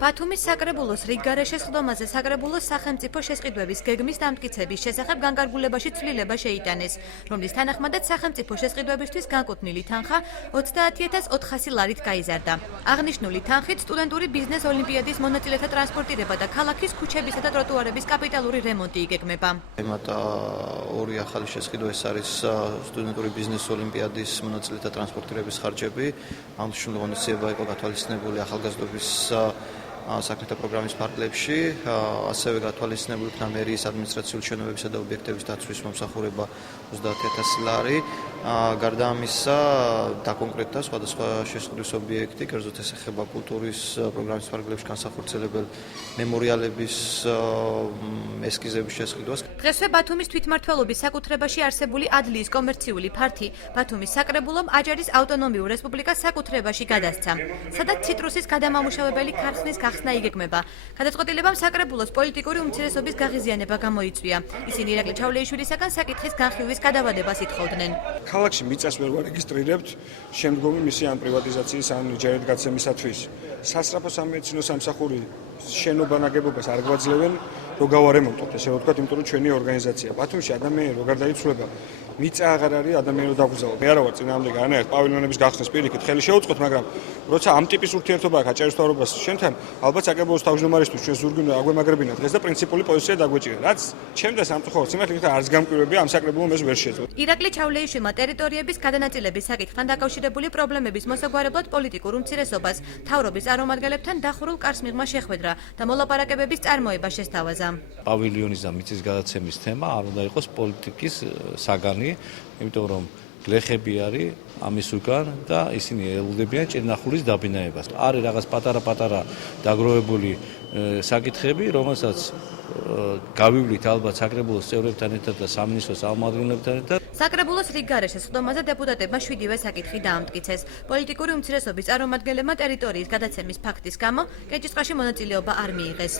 ბათუმის საკრებულოს რიგგარეშე სხდომაზე საკრებულოს სახელმწიფო შესყიდვების გეგმის დამტკიცების შესახებ განკარგულებაში ცვლილება შეიტანეს, რომლის თანახმადაც სახელმწიფო შესყიდვებისთვის განკუთვნილი თანხა 30.400 ლარით გაიზარდა. აღნიშნული თანხით სტუდენტური ბიზნეს ოლიმპიადის მონაწილეთა ტრანსპორტირება და ქალაქის ქუჩებისა და ტროტუარების კაპიტალური რემონტი იგეგმება. ორი ახალი შესყიდვა ეს არის სტუდენტური ბიზნეს ოლიმპიადის მონაწილეთა ტრანსპორტირების ხარჯები. აღნიშნული ღონისძიება იყო გათვალისწინებული ახალგაზრდობის საქმეთა პროგრამის ფარგლებში, ასევე გათვალისწინებული იქნა მერიის ადმინისტრაციული შენობებისა და ობიექტების დაცვის მომსახურება 30.000 ლარი. გარდა ამისა, დაკონკრეტდა სხვადასხვა შესყიდვის ობიექტი, კერძოდ ეს ეხება კულტურის პროგრამის ფარგლებში განსახორციელებელ მემორიალების ესკიზების შესყიდვას. დღესვე ბათუმის თვითმმართველობის საკუთრებაში არსებული ადლიის კომერციული ფართი ბათუმის საკრებულომ აჯარის ავტონომიურ რესპუბლიკას საკუთრებაში გადასცა, სადაც ციტრუსის გადამამუშავებელი ქარხნის გახსნა იგეგმება. გადაწყვეტილებამ საკრებულოს პოლიტიკური უმცირესობის გაღიზიანება გამოიწვია. ისინი ირაკლი ჩავლეიშვილისაგან საკითხის განხილვის გადავადებას ითხოვდნენ. ქალაქში მიწას ვერ ვარეგისტრირებთ შემდგომი მისი ან პრივატიზაციის ან ჯერად გაცემისათვის. სასწრაფო სამედიცინო სამსახური შენობა ნაგებობას არ გვაძლევენ, რომ გავარემონტოთ, ესე რომ ვთქვათ, იმიტომ რომ ჩვენი ორგანიზაცია. ბათუმში ადამიანი როგორ დაიცვლება, მიწა აღარ არის ადამიანო დაგუზაო. მე არა ვარ წინააღმდეგ არანაირად პავილიონების გახსნის პირიქით ხელი შეუწყოთ, მაგრამ როცა ამ ტიპის ურთიერთობა აქვს აჭარის მთავრობას შენთან, ალბათ საკრებულოს თავმჯდომარისთვის ჩვენ ზურგი უნდა აგვემაგრებინა დღეს და პრინციპული პოზიცია დაგვეჭირა. რაც ჩემს სამწუხაროდ სიმართლე არც გამკვირვებია ამ საკრებულომ ეს ვერ შეძლო. ირაკლი ჩავლეიშვილმა ტერიტორიების გადანაწილების საკითხთან დაკავშირებული პრობლემების მოსაგვარებლად პოლიტიკურ უმცირესობას მთავრობის წარმომადგენლებთან დახურულ კარს მიღმა შეხვედრა და მოლაპარაკებების წარმოება შესთავაზა. პავილიონის და მიწის გადაცემის თემა არ უნდა იყოს პოლიტიკის საგანი, იმიტომ რომ გლეხები არის ამის უკან და ისინი ელოდებიან ჭირნახულის დაბინაებას. არის რაღაც პატარა დაგროვებული საკითხები, რომელსაც გავივლით ალბათ საკრებულოს წევრებთან ერთად და სამინისტროს წარმომადგენლებთან ერთად. საკრებულოს რიგგარეშე სხდომაზე დეპუტატებმა 7-ვე საკითხი დაამტკიცეს. პოლიტიკური უმცირესობის წარმომადგენლებმა ტერიტორიის გადაცემის ფაქტის გამო კეჭისყრაში მონაწილეობა არ მიიღეს.